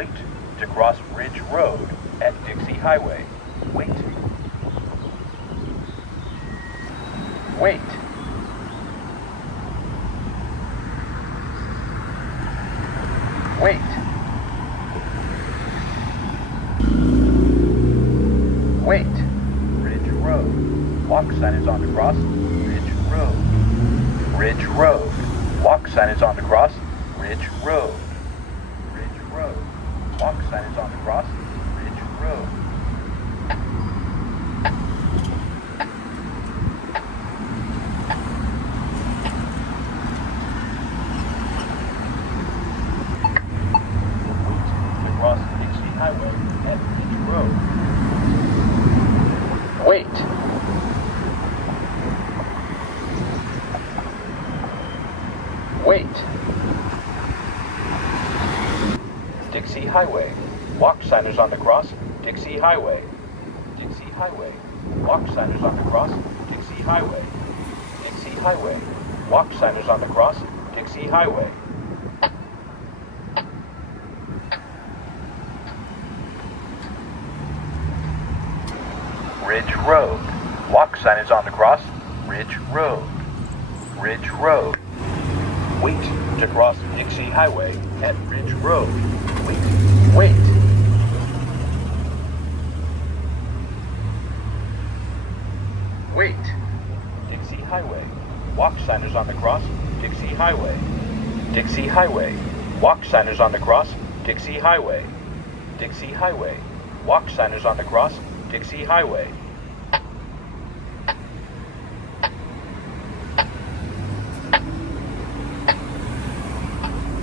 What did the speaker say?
Wait to cross Ridge Road at Dixie Highway. Wait. Wait. Wait. Wait. Ridge Road. Walk sign is on the cross. Ridge Road. Ridge Road. Walk sign is on the cross. Ridge Road. Ridge Road. Walk sign is on the cross. Ridge Road. Across Dixie Highway at Ridge Road. Wait. Wait. Dixie Highway. Walk signers on the cross. Dixie Highway. Dixie Highway. Walk signers on the cross. Dixie Highway. Dixie Highway. Walk signers on the cross. Dixie Highway. Ridge Road. Walk sign is on the cross. Ridge Road. Ridge Road. Wait to cross Dixie Highway at Ridge Road. Wait. Wait. Wait. Dixie Highway. Walk signers on the cross. Dixie Highway. Dixie Highway. Walk signers on the cross. Dixie Highway. Dixie Highway. Walk signers on the cross. Dixie Highway.